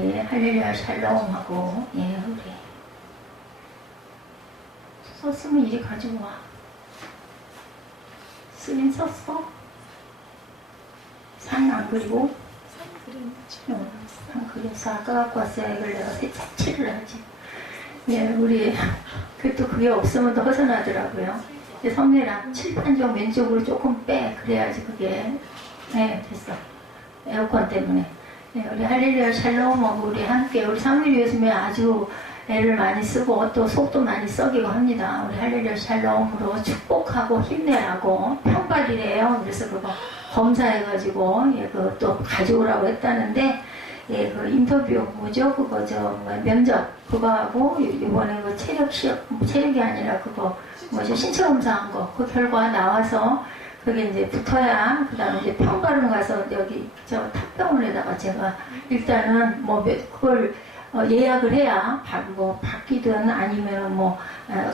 우리 할렐루야 샬롬하고, 예, 우리 썼으면 이리 가지고 와. 쓰긴 썼어? 산 안 그리고? 산 그려서 아까 갖고 왔어야 이걸 내가 색칠을 하지. 예, 우리 또 그게 없으면 더 허전하더라고요. 성례랑 칠판 좀 왼쪽으로 조금 빼. 그래야지 그게, 네, 됐어. 에어컨 때문에. 네, 우리 할렐루야 샬롬하고 우리 함께 우리 사무엘 요즘에 아주 애를 많이 쓰고 또 속도 많이 썩이고 합니다. 우리 할렐루야 샬롬으로 축복하고 힘내라고 평발이래요. 그래서 그거 검사해가지고 예, 그또 가져오라고 했다는데 예, 그 인터뷰 뭐죠? 그거 면접 그거하고 이번에 그 체력 시험 체력이 아니라 그거 뭐죠? 신체 검사한 거 그 결과 나와서 그게 이제 붙어야 그다음에 이제 평가를 가서 여기 저 탑병원에다가 제가 일단은 뭐 그걸 예약을 해야 뭐 받기든 아니면 뭐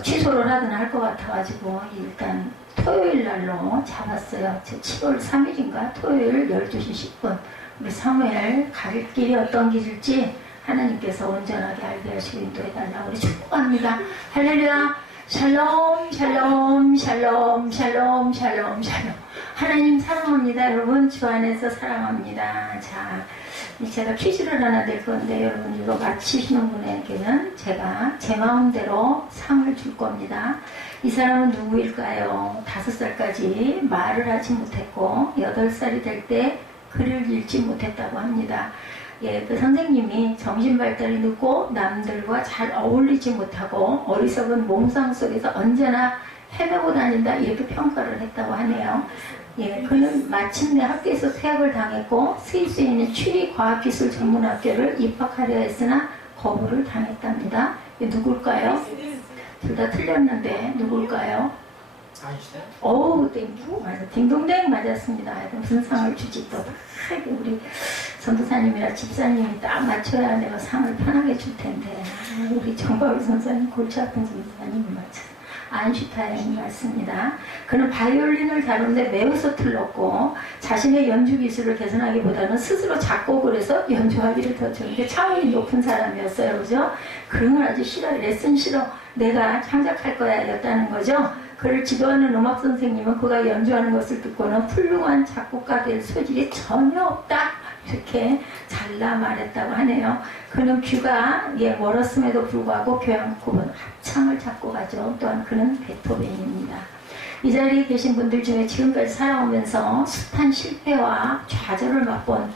취소를 하든 할 것 같아가지고 일단 토요일 날로 잡았어요. 7월 3일인가 토요일 12시 10분 우리 사무엘 갈 길이 어떤 길일지 하나님께서 온전하게 알게 하시고 인도해달라고 우리 축복합니다. 할렐루야 샬롬 샬롬 샬롬 샬롬 샬롬 샬롬. 하나님 사랑합니다. 여러분 주 안에서 사랑합니다. 자, 제가 퀴즈를 하나 낼 건데 여러분 이거 맞히시는 분에게는 제가 제 마음대로 상을 줄 겁니다. 이 사람은 누구일까요? 5살까지 말을 하지 못했고 8살이 될 때 글을 읽지 못했다고 합니다. 예, 그 선생님이 정신발달이 늦고 남들과 잘 어울리지 못하고 어리석은 몸상 속에서 언제나 헤매고 다닌다 이렇게 평가를 했다고 하네요. 예, 그는 마침내 학교에서 퇴학을 당했고 스위스에 있는 추리과학기술 전문학교를 입학하려 했으나 거부를 당했답니다. 누굴까요? 둘 다 틀렸는데 누굴까요? 아인슈타인? 어우, 땡큐. 맞아. 딩동댕 맞았습니다. 무슨 상을 주지 또. 우리 전도사님이나 집사님이 딱 맞춰야 내가 상을 편하게 줄 텐데. 우리 정박이 선사님, 골치 아픈 전도사님이 맞췄어. 아인슈타인이 맞습니다. 그는 바이올린을 다루는데 매우 서툴렀고 자신의 연주 기술을 개선하기보다는 스스로 작곡을 해서 연주하기를 더 좋은데 차원이 높은 사람이었어요. 그죠? 그런 걸 아주 싫어. 레슨 싫어. 내가 창작할 거야 였다는 거죠. 그를 지도하는 음악 선생님은 그가 연주하는 것을 듣고는 훌륭한 작곡가 될 소질이 전혀 없다 이렇게 잘라 말했다고 하네요. 그는 귀가 멀었음에도 불구하고 교향곡은 합창을 작곡하죠. 또한 그는 베토벤입니다. 이 자리에 계신 분들 중에 지금까지 살아오면서 숱한 실패와 좌절을 맛본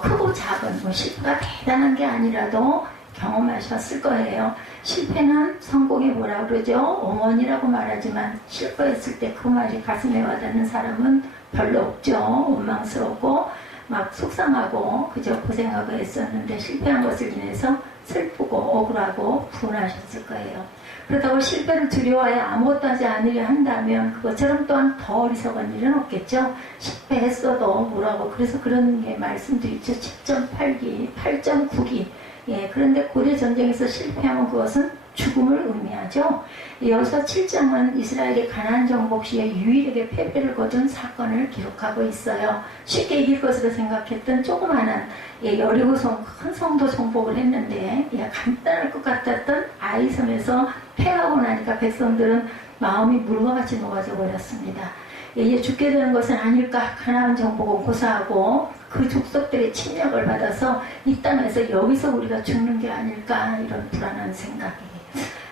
크고 작은 실패가 대단한 게 아니라도 경험하셨을 거예요. 실패는 성공의 뭐라 그러죠? 어머니라고 말하지만 실패했을 때 그 말이 가슴에 와닿는 사람은 별로 없죠. 원망스럽고 막 속상하고 그저 고생하고 했었는데 실패한 것을 인해서 슬프고 억울하고 분하셨을 거예요. 그렇다고 실패를 두려워해 아무것도 하지 않으려 한다면 그것처럼 또한 더 어리석은 일은 없겠죠. 실패했어도 뭐라고 그래서 그런 게 말씀도 있죠. 7.8기, 8.9기 예, 그런데 고대 전쟁에서 실패하면 그것은 죽음을 의미하죠. 여기서 7장은 이스라엘의 가나안 정복 시에 유일하게 패배를 거둔 사건을 기록하고 있어요. 쉽게 이길 것으로 생각했던 조그마한 여리고성 큰 성도 정복을 했는데 간단할 것 같았던 아이섬에서 패하고 나니까 백성들은 마음이 물과 같이 녹아져 버렸습니다. 이제 죽게 되는 것은 아닐까. 가나안 정복은 고사하고 그 족속들의 침략을 받아서 이 땅에서 여기서 우리가 죽는 게 아닐까 이런 불안한 생각이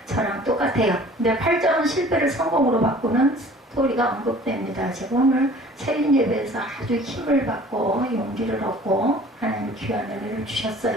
저랑 똑같아요. 근데 8장은 실패를 성공으로 바꾸는 스토리가 언급됩니다. 제가 오늘 새인 예배에서 아주 힘을 받고 용기를 얻고 하나님 귀한 은혜를 주셨어요.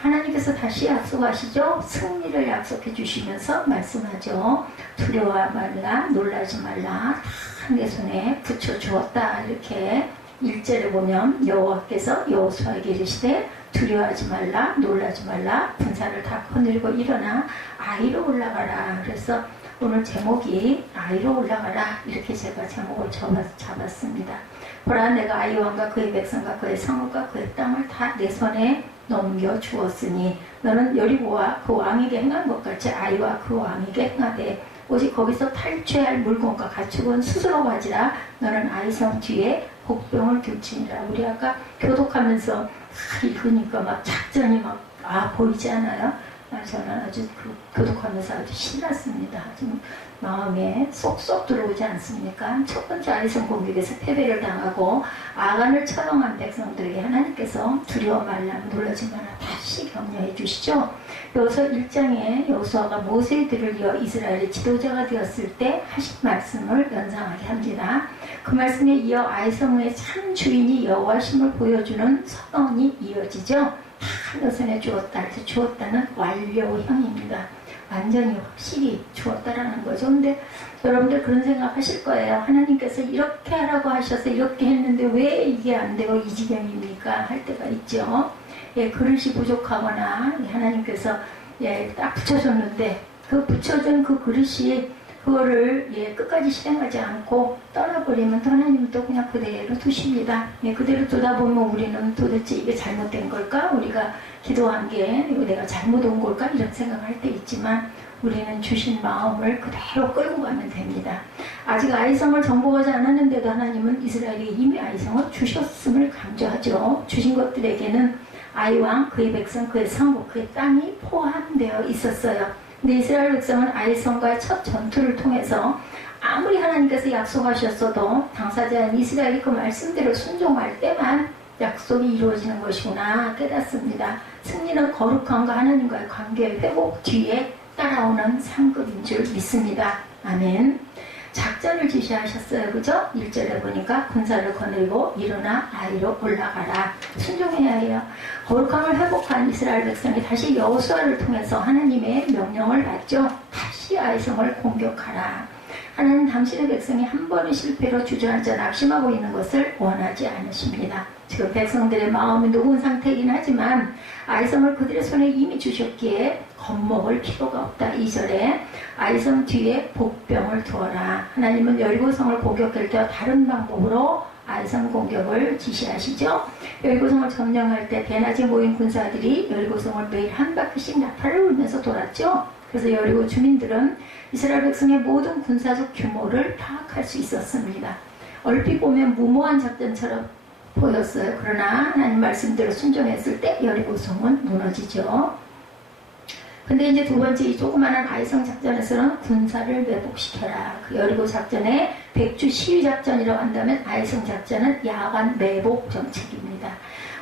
하나님께서 다시 약속하시죠. 승리를 약속해 주시면서 말씀하죠. 두려워하지 말라, 놀라지 말라, 다 내 손에 붙여주었다. 이렇게 1절에 보면 여호와께서 여호수아에게 이르시되 두려워하지 말라, 놀라지 말라, 분산을 다 거느리고 일어나 아이로 올라가라. 그래서 오늘 제목이 아이로 올라가라 이렇게 제가 제목을 잡았습니다. 보라 내가 아이 왕과 그의 백성과 그의 성읍과 그의 땅을 다 내 손에 넘겨주었으니 너는 여리고와 그 왕에게 행한 것 같이 아이와 그 왕에게 행하되 오직 거기서 탈취할 물건과 가축은 스스로 가지라. 너는 아이성 뒤에 복병을 둘지니라. 우리 아까 교독하면서 읽으니까 막 작전이 보이지 않아요? 저는 아주 교독하면서 아주 신났습니다. 좀 마음에 쏙쏙 들어오지 않습니까? 첫 번째 아이성 공격에서 패배를 당하고 아간을 처형한 백성들에게 하나님께서 두려워 말라 놀라지 마라 다시 격려해 주시죠. 여호수아 1장에 여호수아가 모세들을 이어 이스라엘의 지도자가 되었을 때 하신 말씀을 연상하게 합니다. 그 말씀에 이어 아이성의 참 주인이 여호와심을 보여주는 선언이 이어지죠. 다 너 손에 주었다. 그래서 주었다는 완료형입니다. 완전히 확실히 주었다라는 거죠. 근데 여러분들 그런 생각 하실 거예요. 하나님께서 이렇게 하라고 하셔서 이렇게 했는데 왜 이게 안 되고 이 지경입니까? 할 때가 있죠. 예, 그릇이 부족하거나 하나님께서 딱 붙여줬는데 그 붙여준 그 그릇이 그거를 끝까지 실행하지 않고 떠나버리면 하나님은 또 그냥 그대로 두십니다. 그대로 두다 보면 우리는 도대체 이게 잘못된 걸까? 우리가 기도한 게 내가 잘못 온 걸까? 이런 생각할 때 있지만 우리는 주신 마음을 그대로 끌고 가면 됩니다. 아직 아이성을 정복하지 않았는데도 하나님은 이스라엘에게 이미 아이성을 주셨음을 강조하죠. 주신 것들에게는 아이왕, 그의 백성, 그의 성국, 그의 땅이 포함되어 있었어요. 근데 이스라엘 백성은 아이성과 첫 전투를 통해서 아무리 하나님께서 약속하셨어도 당사자인 이스라엘이 그 말씀대로 순종할 때만 약속이 이루어지는 것이구나 깨닫습니다. 승리는 거룩함과 하나님과의 관계의 회복 뒤에 따라오는 상급인 줄 믿습니다. 아멘. 작전을 지시하셨어요. 그죠? 1절에 보니까 군사를 거느리고 일어나 아이로 올라가라. 순종해야 해요. 거룩함을 회복한 이스라엘 백성이 다시 여호수아를 통해서 하나님의 명령을 받죠. 다시 아이성을 공격하라. 하나님 당신의 백성이 한 번의 실패로 주저앉아 낙심하고 있는 것을 원하지 않으십니다. 지금 백성들의 마음이 녹은 상태이긴 하지만 아이성을 그들의 손에 이미 주셨기에 겁먹을 필요가 없다. 2절에 아이성 뒤에 복병을 두어라. 하나님은 여리고성을 공격할 때 다른 방법으로 아이성 공격을 지시하시죠. 여리고성을 점령할 때 대낮에 모인 군사들이 여리고성을 매일 한 바퀴씩 나팔을 울면서 돌았죠. 그래서 여리고 주민들은 이스라엘 백성의 모든 군사적 규모를 파악할 수 있었습니다. 얼핏 보면 무모한 작전처럼 보였어요. 그러나 하나님 말씀대로 순종했을 때 여리고성은 무너지죠. 근데 이제 두 번째 이 조그마한 아이성 작전에서는 군사를 매복시켜라. 그 여리고 작전에 백주 시위 작전이라고 한다면 아이성 작전은 야간 매복 정책입니다.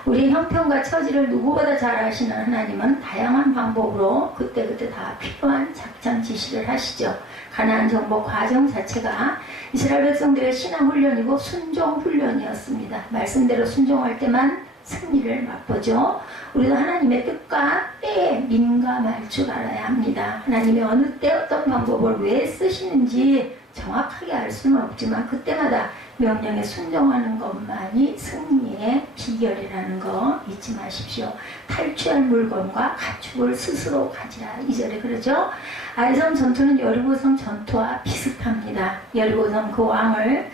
우리의 형편과 처지를 누구보다 잘 아시는 하나님은 다양한 방법으로 그때그때 다 필요한 작전 지시를 하시죠. 가나안 정복 과정 자체가 이스라엘 백성들의 신앙 훈련이고 순종 훈련이었습니다. 말씀대로 순종할 때만 승리를 맛보죠. 우리도 하나님의 뜻과 때에 민감할 줄 알아야 합니다. 하나님이 어느 때 어떤 방법을 왜 쓰시는지 정확하게 알 수는 없지만 그때마다 명령에 순종하는 것만이 승리의 비결이라는 거 잊지 마십시오. 탈취할 물건과 가축을 스스로 가지라. 2절에 그러죠. 아이성 전투는 여리고성 전투와 비슷합니다. 여리고성 그 왕을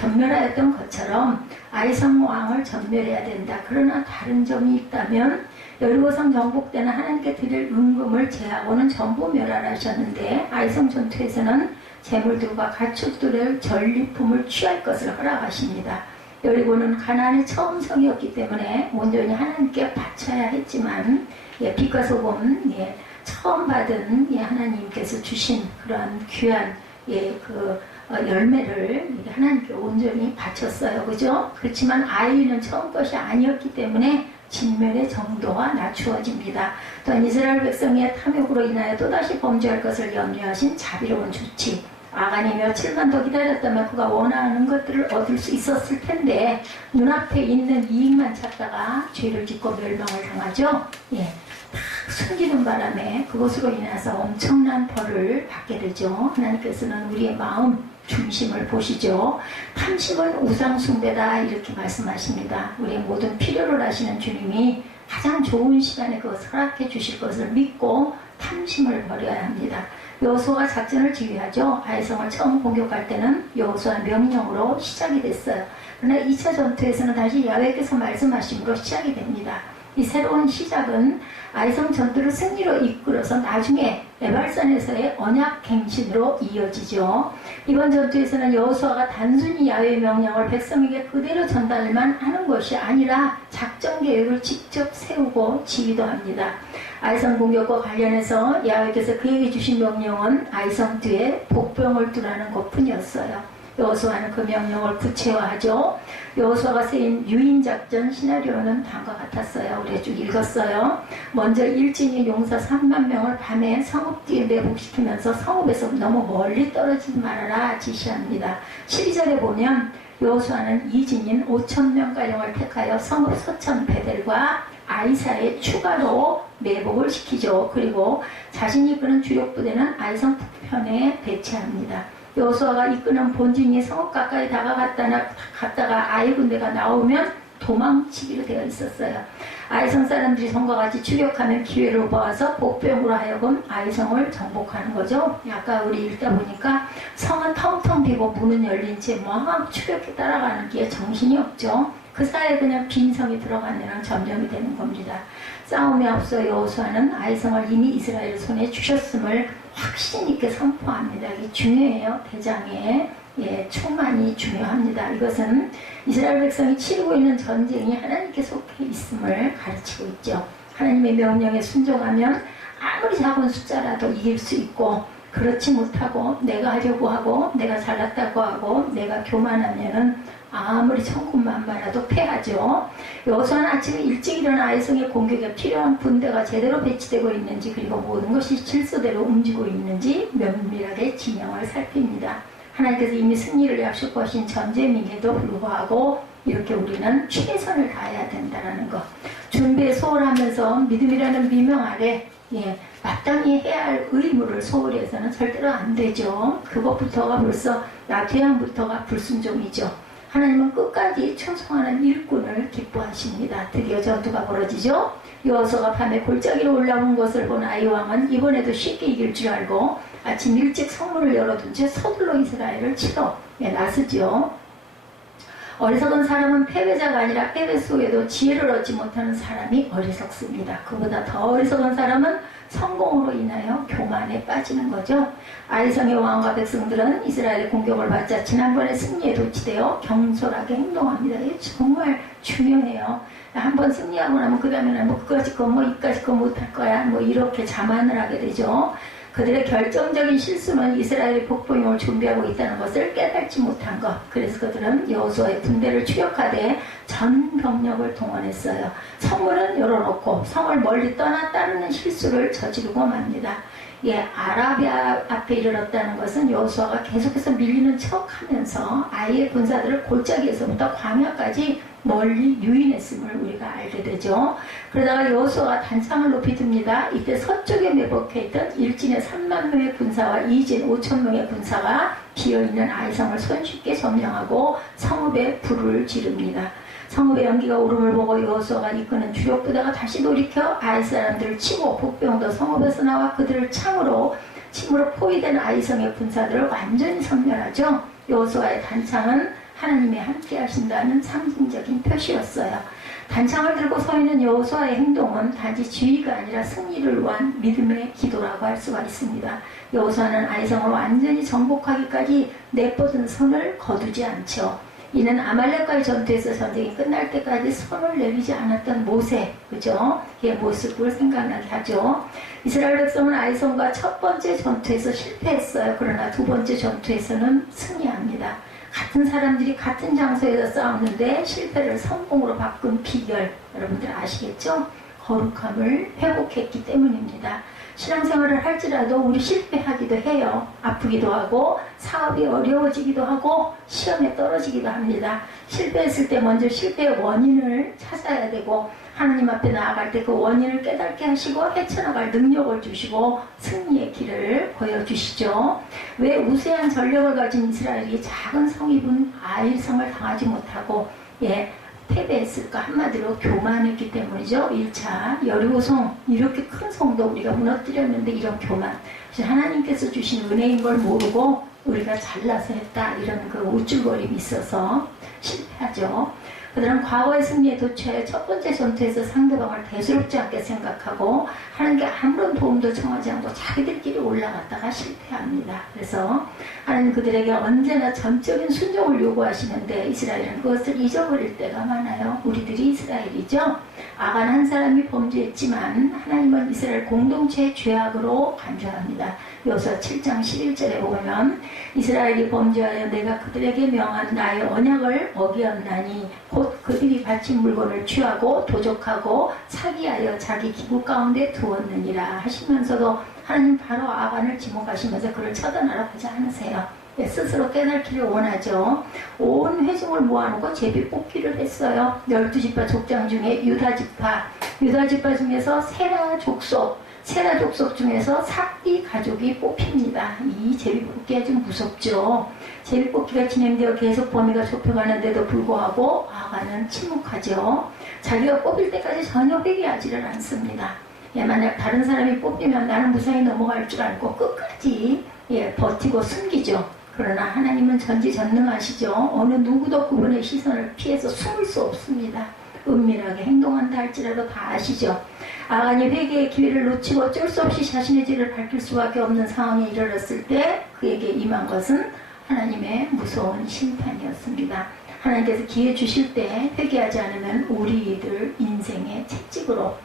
전멸하였던 것처럼 아이성 왕을 전멸해야 된다. 그러나 다른 점이 있다면 여리고성 정복 때는 하나님께 드릴 은금을 제하고는 전부 멸하라셨는데 아이성 전투에서는 재물들과 가축들의 전리품을 취할 것을 허락하십니다. 여리고는 가나안의 처음 성이었기 때문에 온전히 하나님께 바쳐야 했지만 빛과 소금 처음 받은 하나님께서 주신 그러한 귀한 열매를 하나님께 온전히 바쳤어요. 그죠? 그렇지만 아이는 처음 것이 아니었기 때문에 진멸의 정도가 낮추어집니다. 또한 이스라엘 백성의 탐욕으로 인하여 또다시 범죄할 것을 염려하신 자비로운 조치. 아간이 며칠만 더 기다렸다면 그가 원하는 것들을 얻을 수 있었을 텐데 눈앞에 있는 이익만 찾다가 죄를 짓고 멸망을 당하죠. 숨기는 바람에 그것으로 인해서 엄청난 벌을 받게 되죠. 하나님께서는 우리의 마음 중심을 보시죠. 탐심은 우상 숭배다 이렇게 말씀하십니다. 우리의 모든 필요를 아시는 주님이 가장 좋은 시간에 그것을 허락해 주실 것을 믿고 탐심을 버려야 합니다. 여호수아가 작전을 지휘하죠. 아이성을 처음 공격할 때는 여호수아 명령으로 시작이 됐어요. 그러나 2차 전투에서는 다시 야훼께서 말씀하심으로 시작이 됩니다. 이 새로운 시작은 아이성 전투를 승리로 이끌어서 나중에 에발산에서의 언약 갱신으로 이어지죠. 이번 전투에서는 여호수아가 단순히 야훼의 명령을 백성에게 그대로 전달만 하는 것이 아니라 작전 계획을 직접 세우고 지휘도 합니다. 아이성 공격과 관련해서 야훼께서 그에게 주신 명령은 아이성 뒤에 복병을 두라는 것뿐이었어요. 여호수아는 그 명령을 구체화하죠. 여호수아가 쓰인 유인작전 시나리오는 다음과 같았어요. 우리가 쭉 읽었어요. 먼저 일진이 용사 3만 명을 밤에 성읍 뒤에 매복시키면서 성읍에서 너무 멀리 떨어지지 말아라 지시합니다. 12절에 보면 여호수아는 이진인 5,000명가량을 택하여 성읍 서천 베델과 아이사에 추가로 매복을 시키죠. 그리고 자신이 이끄는 주력 부대는 아이성 북편에 배치합니다. 여호수아가 이끄는 본진이 성읍 가까이 다가갔다가 아이 군대가 나오면 도망치기로 되어 있었어요. 아이성 사람들이 성과 같이 추격하는 기회를 보아서 복병으로 하여금 아이성을 정복하는 거죠. 아까 우리 읽다 보니까 성은 텅텅 비고 문은 열린 채 막 추격해 따라가는 게 정신이 없죠. 그 사이에 그냥 빈성이 들어가는 전염이 되는 겁니다. 싸움에 앞서 여호수아는 아이성을 이미 이스라엘 손에 주셨음을 확신 있게 선포합니다. 이게 중요해요. 대장의 충만이 중요합니다. 이것은 이스라엘 백성이 치르고 있는 전쟁이 하나님께 속해 있음을 가르치고 있죠. 하나님의 명령에 순종하면 아무리 작은 숫자라도 이길 수 있고, 그렇지 못하고 내가 하려고 하고 내가 잘났다고 하고 내가 교만하면은 아무리 천군만마라도 패하죠. 여호수아는 아침에 일찍 일어나 아이성의 공격에 필요한 군대가 제대로 배치되고 있는지, 그리고 모든 것이 질서대로 움직이고 있는지 면밀하게 진영을 살핍니다. 하나님께서 이미 승리를 약속하신 전쟁임에도 불구하고 이렇게 우리는 최선을 다해야 된다는 것. 준비에 소홀하면서 믿음이라는 미명 아래 마땅히 해야 할 의무를 소홀히 해서는 절대로 안 되죠. 그것부터가 벌써 나태함부터가 불순종이죠. 하나님은 끝까지 충성하는 일꾼을 기뻐하십니다. 드디어 전투가 벌어지죠. 여호수아가 밤에 골짜기로 올라온 것을 본 아이 왕은 이번에도 쉽게 이길 줄 알고 아침 일찍 성문을 열어둔 채 서둘러 이스라엘을 치러 나서죠. 어리석은 사람은 패배자가 아니라 패배 속에도 지혜를 얻지 못하는 사람이 어리석습니다. 그보다 더 어리석은 사람은 성공으로 인하여 교만에 빠지는 거죠. 아이성의 왕과 백성들은 이스라엘의 공격을 받자 지난번에 승리에 도취되어 경솔하게 행동합니다. 이게 정말 중요해요. 한번 승리하고 나면 그 다음에는 그까짓 거 이까짓 거 못할 거야 이렇게 자만을 하게 되죠. 그들의 결정적인 실수는 이스라엘이 복병을 준비하고 있다는 것을 깨닫지 못한 것. 그래서 그들은 여호수아의 군대를 추격하되 전 병력을 동원했어요. 성문은 열어놓고 성을 멀리 떠나 따르는 실수를 저지르고 맙니다. 아라비아 앞에 이르렀다는 것은 여호수아가 계속해서 밀리는 척하면서 아이의 군사들을 골짜기에서부터 광야까지 멀리 유인했음을 우리가 알게 되죠. 그러다가 여호수아가 단창을 높이 듭니다. 이때 서쪽에 매복해있던 일진의 3만 명의 군사와 이진 5천 명의 군사가 비어있는 아이성을 손쉽게 점령하고 성읍에 불을 지릅니다. 성읍의 연기가 오름을 보고 여호수아가 이끄는 주력 부대가 다시 돌이켜 아이 사람들을 치고 복병도 성읍에서 나와 그들을 침으로 포위된 아이성의 군사들을 완전히 섬멸하죠. 여호수아의 단창은 하나님이 함께 하신다는 상징적인 표시였어요. 단창을 들고 서 있는 여호수아의 행동은 단지 지휘가 아니라 승리를 위한 믿음의 기도라고 할 수가 있습니다. 여호수아는 아이성을 완전히 정복하기까지 내뻗은 손을 거두지 않죠. 이는 아말렉과의 전투에서 전쟁이 끝날 때까지 손을 내리지 않았던 모세, 그죠? 그의 모습을 생각나게 하죠. 이스라엘 백성은 아이성과 첫 번째 전투에서 실패했어요. 그러나 두 번째 전투에서는 승리합니다. 같은 사람들이 같은 장소에서 싸웠는데 실패를 성공으로 바꾼 비결, 여러분들 아시겠죠? 거룩함을 회복했기 때문입니다. 신앙생활을 할지라도 우리 실패하기도 해요. 아프기도 하고 사업이 어려워지기도 하고 시험에 떨어지기도 합니다. 실패했을 때 먼저 실패의 원인을 찾아야 되고 하나님 앞에 나아갈 때 그 원인을 깨닫게 하시고 헤쳐나갈 능력을 주시고 승리의 길을 보여주시죠. 왜 우세한 전력을 가진 이스라엘이 작은 성입은 아이성을 당하지 못하고 패배했을까? 한마디로 교만했기 때문이죠. 1차 여리고성, 이렇게 큰 성도 우리가 무너뜨렸는데 이런 교만, 하나님께서 주신 은혜인 걸 모르고 우리가 잘나서 했다, 이런 그 우쭐거림이 있어서 실패하죠. 그들은 과거의 승리에 도취하여 첫 번째 전투에서 상대방을 대수롭지 않게 생각하고 하나님께 아무런 도움도 청하지 않고 자기들끼리 올라갔다가 실패합니다. 그래서 하나님 그들에게 언제나 전적인 순종을 요구하시는데 이스라엘은 그것을 잊어버릴 때가 많아요. 우리들이 이스라엘이죠. 아간 한 사람이 범죄했지만 하나님은 이스라엘 공동체의 죄악으로 간주합니다. 여호수아 7장 11절에 보면 이스라엘이 범죄하여 내가 그들에게 명한 나의 언약을 어기었나니 곧 그들이 바친 물건을 취하고 도적하고 사기하여 자기 기구 가운데 두었느니라 하시면서도 하나님 바로 아간을 지목하시면서 그를 처단하라고 하지 않으세요. 스스로 깨닫기를 원하죠. 온 회중을 모아놓고 제비 뽑기를 했어요. 12지파 족장 중에 유다지파 중에서 세라 족속 중에서 삭디 가족이 뽑힙니다. 이 제비 뽑기가 좀 무섭죠. 제비 뽑기가 진행되어 계속 범위가 좁혀가는데도 불구하고 아간은 침묵하죠. 자기가 뽑힐 때까지 전혀 회개하지를 않습니다. 만약 다른 사람이 뽑히면 나는 무사히 넘어갈 줄 알고 끝까지 버티고 숨기죠. 그러나 하나님은 전지전능하시죠. 어느 누구도 그분의 시선을 피해서 숨을 수 없습니다. 은밀하게 행동한다 할지라도 다 아시죠. 아간이 회개의 기회를 놓치고 어쩔 수 없이 자신의 죄를 밝힐 수밖에 없는 상황에 이르렀을 때 그에게 임한 것은 하나님의 무서운 심판이었습니다. 하나님께서 기회 주실 때 회개하지 않으면 우리들 인생의 채찍으로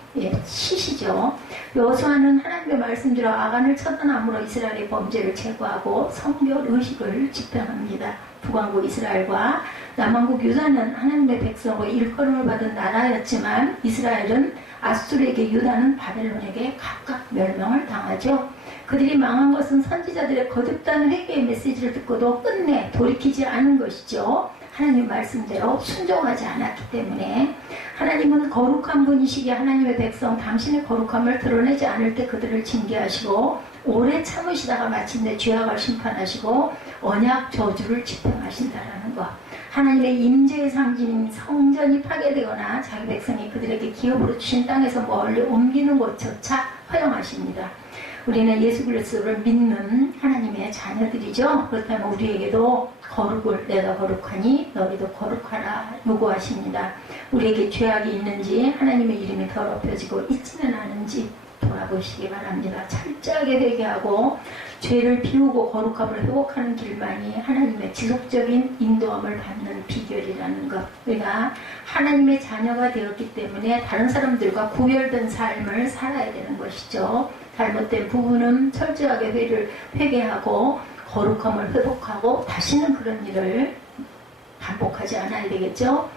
치시죠. 여호수아는 하나님의 말씀대로 아간을 처단함으로 이스라엘의 범죄를 제거하고 성결 의식을 집행합니다. 북왕국 이스라엘과 남왕국 유다는 하나님의 백성으로 일컬음을 받은 나라였지만 이스라엘은 아수르에게 유다는 바벨론에게 각각 멸망을 당하죠. 그들이 망한 것은 선지자들의 거듭단 회개의 메시지를 듣고도 끝내 돌이키지 않은 것이죠. 하나님 말씀대로 순종하지 않았기 때문에 하나님은 거룩한 분이시기에 하나님의 백성 당신의 거룩함을 드러내지 않을 때 그들을 징계하시고 오래 참으시다가 마침내 죄악을 심판하시고 언약 저주를 집행하신다라는 것. 하나님의 임재의 상징인 성전이 파괴되거나 자기 백성이 그들에게 기업으로 주신 땅에서 멀리 옮기는 것조차 허용하십니다. 우리는 예수 그리스도를 믿는 하나님의 자녀들이죠. 그렇다면 우리에게도 거룩을 내가 거룩하니 너희도 거룩하라 요구하십니다. 우리에게 죄악이 있는지 하나님의 이름이 더럽혀지고 있지는 않은지 돌아보시기 바랍니다. 철저하게 회개하고 죄를 비우고 거룩함을 회복하는 길만이 하나님의 지속적인 인도함을 받는 비결이라는 것. 우리가 하나님의 자녀가 되었기 때문에 다른 사람들과 구별된 삶을 살아야 되는 것이죠. 잘못된 부분은 철저하게 회개하고 거룩함을 회복하고 다시는 그런 일을 반복하지 않아야 되겠죠.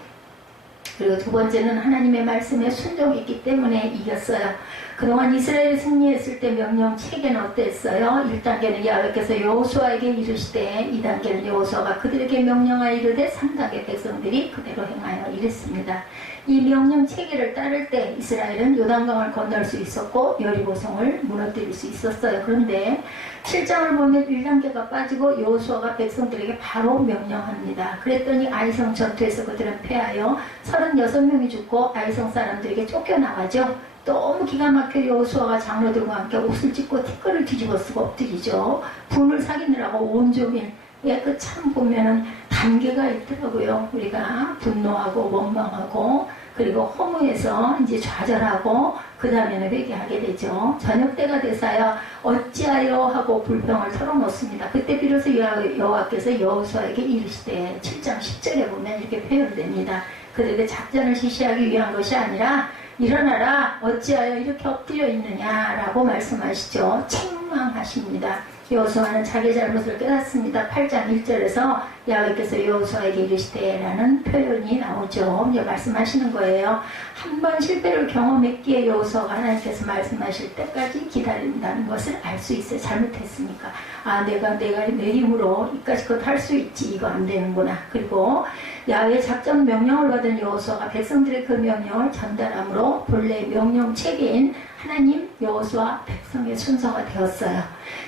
그리고 두 번째는 하나님의 말씀에 순종이 있기 때문에 이겼어요. 그동안 이스라엘이 승리했을 때 명령 체계는 어땠어요? 1단계는 야훼께서 여호수아에게 이르시되 2단계는 여호수아가 그들에게 명령하여 이르되 3단계 백성들이 그대로 행하여 이랬습니다. 이 명령 체계를 따를 때 이스라엘은 요단강을 건널 수 있었고 여리고성을 무너뜨릴 수 있었어요. 그런데 7장을 보면 1단계가 빠지고 여호수아가 백성들에게 바로 명령합니다. 그랬더니 아이성 전투에서 그들은 패하여 36명이 죽고 아이성 사람들에게 쫓겨나가죠. 너무 기가 막혀 여호수아가 장로들과 함께 옷을 찢고 티끌을 뒤집어 쓰고 엎드리죠. 분을 사귀느라고 온종일 그 참 보면은 단계가 있더라고요. 우리가 분노하고 원망하고 그리고 허무해서 이제 좌절하고 그 다음에는 회개하게 되죠. 저녁 때가 돼서요 어찌하여 하고 불평을 털어놓습니다. 그때 비로소 여호와께서 여호수아에게 이르시되 7장 10절에 보면 이렇게 표현됩니다. 그들에게 작전을 지시하기 위한 것이 아니라 일어나라 어찌하여 이렇게 엎드려 있느냐라고 말씀하시죠. 책망하십니다. 여호수아는 자기의 잘못을 깨닫습니다. 8장 1절에서 야훼께서 여호수아에게 이르시되라는 표현이 나오죠. 이제 말씀하시는 거예요. 한 번 실패를 경험했기에 여호수아가 하나님께서 말씀하실 때까지 기다린다는 것을 알 수 있어요. 잘못했으니까. 내가 내 힘으로 이까지껏 할 수 있지. 이거 안 되는구나. 그리고 야훼 작전 명령을 받은 여호수아가 백성들의 그 명령을 전달함으로 본래 명령 체계인 하나님, 여호수아, 백성의 순서가 되었어요.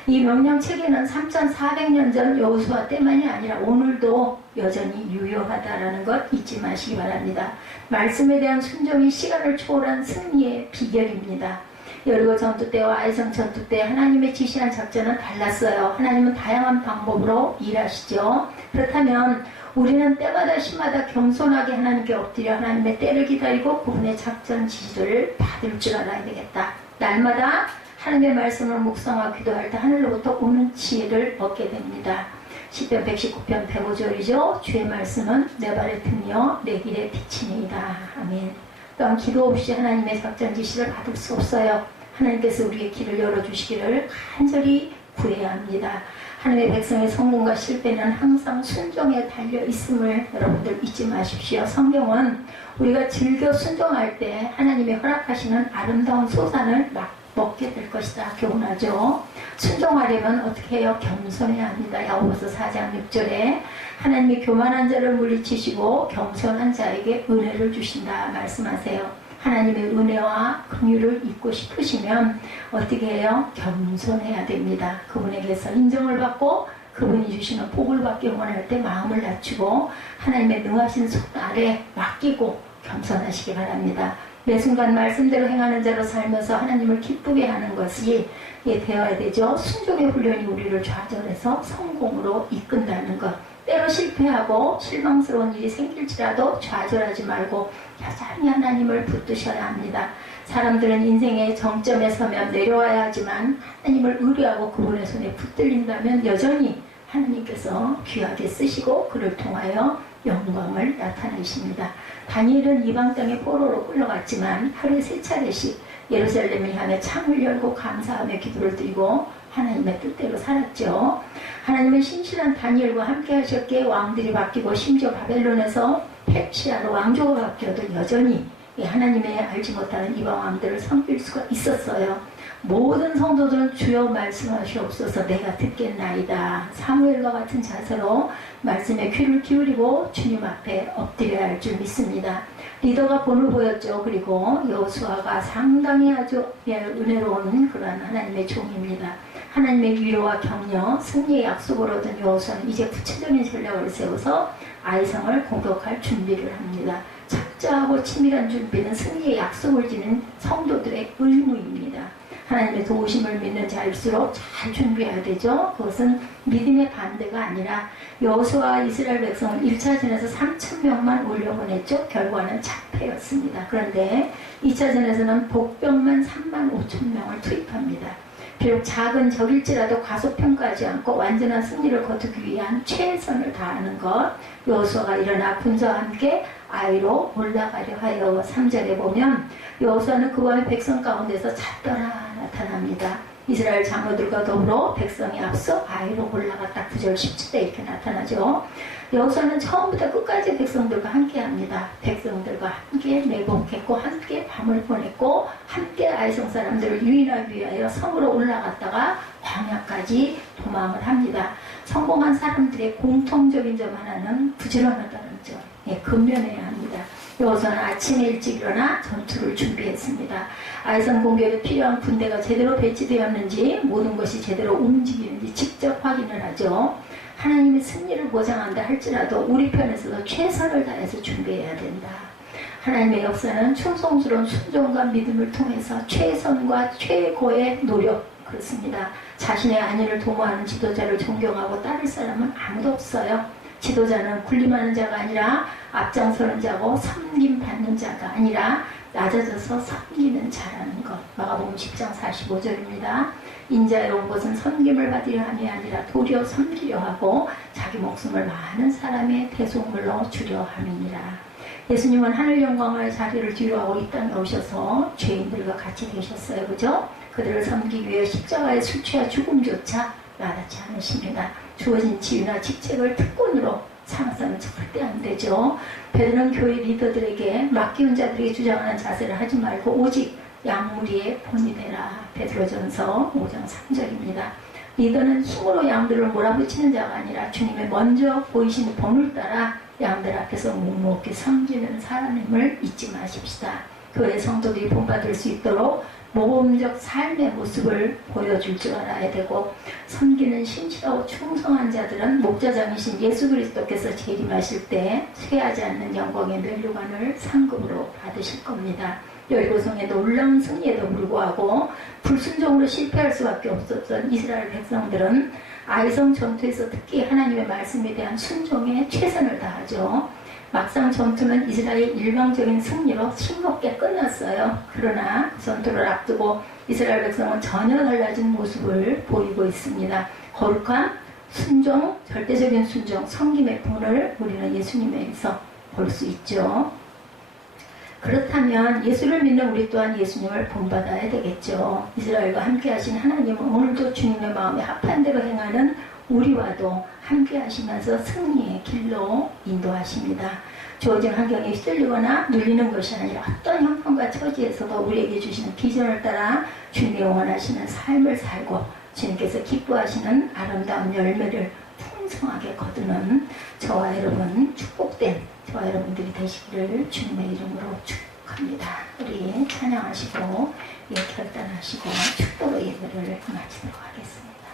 이 명령 체계는 3400년 전 여호수아 때만이 아니라 오늘도 여전히 유효하다라는 것 잊지 마시기 바랍니다. 말씀에 대한 순종이 시간을 초월한 승리의 비결입니다. 여리고 전투 때와 아이성 전투 때 하나님의 지시한 작전은 달랐어요. 하나님은 다양한 방법으로 일하시죠. 그렇다면 우리는 때마다 시마다 겸손하게 하나님께 엎드려 하나님의 때를 기다리고 그분의 작전 지시를 받을 줄 알아야 되겠다. 날마다 하나님의 말씀을 묵상하고 기도할 때 하늘로부터 오는 지혜를 얻게 됩니다. 시편 119편 105절이죠. 주의 말씀은 내 발의 등이요 내 길의 빛이니이다. 아멘. 또한 기도 없이 하나님의 작전 지시를 받을 수 없어요. 하나님께서 우리의 길을 열어주시기를 간절히 구해야 합니다. 하나님의 백성의 성공과 실패는 항상 순종에 달려있음을 여러분들 잊지 마십시오. 성경은 우리가 즐겨 순종할 때 하나님의 허락하시는 아름다운 소산을 먹게 될 것이다 교훈하죠. 순종하려면 어떻게 해요? 겸손해야 합니다. 야고보서 4장 6절에 하나님이 교만한 자를 물리치시고 겸손한 자에게 은혜를 주신다 말씀하세요. 하나님의 은혜와 긍휼을 입고 싶으시면 어떻게 해요? 겸손해야 됩니다. 그분에게서 인정을 받고 그분이 주시는 복을 받기 원할 때 마음을 낮추고 하나님의 능하신 손 아래 맡기고 겸손하시기 바랍니다. 매 순간 말씀대로 행하는 자로 살면서 하나님을 기쁘게 하는 것이 되어야 되죠. 순종의 훈련이 우리를 좌절해서 성공으로 이끈다는 것. 때로 실패하고 실망스러운 일이 생길지라도 좌절하지 말고 여전히 하나님을 붙드셔야 합니다. 사람들은 인생의 정점에 서면 내려와야 하지만 하나님을 의뢰하고 그분의 손에 붙들린다면 여전히 하나님께서 귀하게 쓰시고 그를 통하여 영광을 나타내십니다. 다니엘은 이방 땅에 포로로 끌려갔지만 하루에 3차례씩 예루살렘을 향해 창을 열고 감사하며 기도를 드리고 하나님의 뜻대로 살았죠. 하나님은 신실한 다니엘과 함께 하셨기에 왕들이 바뀌고 심지어 바벨론에서 페르시아로 왕조가 바뀌어도 여전히 하나님의 알지 못하는 이방 왕들을 섬길 수가 있었어요. 모든 성도들은 주여 말씀하시옵소서 내가 듣겠나이다. 사무엘과 같은 자세로 말씀에 귀를 기울이고 주님 앞에 엎드려야 할 줄 믿습니다. 리더가 본을 보였죠. 그리고 여호수아가 상당히 아주 은혜로운 그러한 하나님의 종입니다. 하나님의 위로와 격려, 승리의 약속을 얻은 여호수아는 이제 구체적인 전략을 세워서 아이성을 공격할 준비를 합니다. 착자하고 치밀한 준비는 승리의 약속을 지닌 성도들의 의무입니다. 하나님의 도우심을 믿는 자일수록 잘 준비해야 되죠. 그것은 믿음의 반대가 아니라 여호수아와 이스라엘 백성을 1차전에서 3,000명만 올려보냈죠. 결과는 참패였습니다. 그런데 2차전에서는 복병만 35,000명을 투입합니다. 비록 작은 적일지라도 과소평가하지 않고 완전한 승리를 거두기 위한 최선을 다하는 것. 여호수아가 일어나 군사와 함께 아이로 올라가려 하여 3절에 보면 여호수아는 그 밤에 백성 가운데서 잤더라 나타납니다. 이스라엘 장로들과 더불어 백성이 앞서 아이로 올라갔다. 9절 10절에 이렇게 나타나죠. 여호수아는 처음부터 끝까지 백성들과 함께합니다. 백성들과 함께 내복했고 함께 밤을 보냈고 함께 아이성 사람들을 유인하기 위하여 성으로 올라갔다가 광야까지 도망을 합니다. 성공한 사람들의 공통적인 점 하나는 부지런하다는 점. 근면해야 합니다. 여호수아는 아침에 일찍 일어나 전투를 준비했습니다. 아이성 공격에 필요한 군대가 제대로 배치되었는지 모든 것이 제대로 움직이는지 직접 확인을 하죠. 하나님의 승리를 보장한다 할지라도 우리 편에서도 최선을 다해서 준비해야 된다. 하나님의 역사는 충성스러운 순종과 믿음을 통해서 최선과 최고의 노력 그렇습니다. 자신의 안위를 도모하는 지도자를 존경하고 따를 사람은 아무도 없어요. 지도자는 군림하는 자가 아니라 앞장서는 자고 섬김받는 자가 아니라 낮아져서 섬기는 자라는 것. 마가복음 10장 45절입니다. 인자에 온 것은 섬김을 받으려 함이 아니라 도리어 섬기려 하고 자기 목숨을 많은 사람의 대속물로 주려 함이니라. 예수님은 하늘 영광의 자리를 뒤로하고 이 땅에 오셔서 죄인들과 같이 계셨어요. 그죠? 그들을 섬기기 위해 십자가의 수치와 죽음조차 나닿지 않으십니다. 주어진 지위나 직책을 특권으로 삼아서는 절대 안 되죠. 베드로는 교회 리더들에게 맡기운 자들에게 주장하는 자세를 하지 말고 오직 양무리의 본이 되라. 베드로전서 5장 3절입니다. 리더는 힘으로 양들을 몰아붙이는 자가 아니라 주님의 먼저 보이신 본을 따라 양들 앞에서 묵묵히 섬기는 사람임을 잊지 마십시다. 교회 성도들이 본받을 수 있도록 모범적 삶의 모습을 보여줄 줄 알아야 되고, 섬기는 신실하고 충성한 자들은 목자장이신 예수 그리스도께서 재림하실 때 쇠하지 않는 영광의 면류관을 상급으로 받으실 겁니다. 여리고성의 놀라운 승리에도 불구하고 불순종으로 실패할 수밖에 없었던 이스라엘 백성들은 아이성 전투에서 특히 하나님의 말씀에 대한 순종에 최선을 다하죠. 막상 전투는 이스라엘 일방적인 승리로 싱겁게 끝났어요. 그러나 전투를 앞두고 이스라엘 백성은 전혀 달라진 모습을 보이고 있습니다. 거룩함, 순종, 절대적인 순종, 섬김의 본을 우리는 예수님에서 볼 수 있죠. 그렇다면 예수를 믿는 우리 또한 예수님을 본받아야 되겠죠. 이스라엘과 함께 하신 하나님은 오늘도 주님의 마음에 합한 대로 행하는 우리와도 함께 하시면서 승리의 길로 인도하십니다. 주어진 환경에 휘둘리거나 눌리는 것이 아니라 어떤 형편과 처지에서도 우리에게 주시는 비전을 따라 주님이 원하시는 삶을 살고 주님께서 기뻐하시는 아름다운 열매를 풍성하게 거두는 저와 여러분 축복된 저와 여러분들이 되시기를 주님의 이름으로 축복합니다. 우리 찬양하시고 결단하시고 축복의 예배를 마치도록 하겠습니다.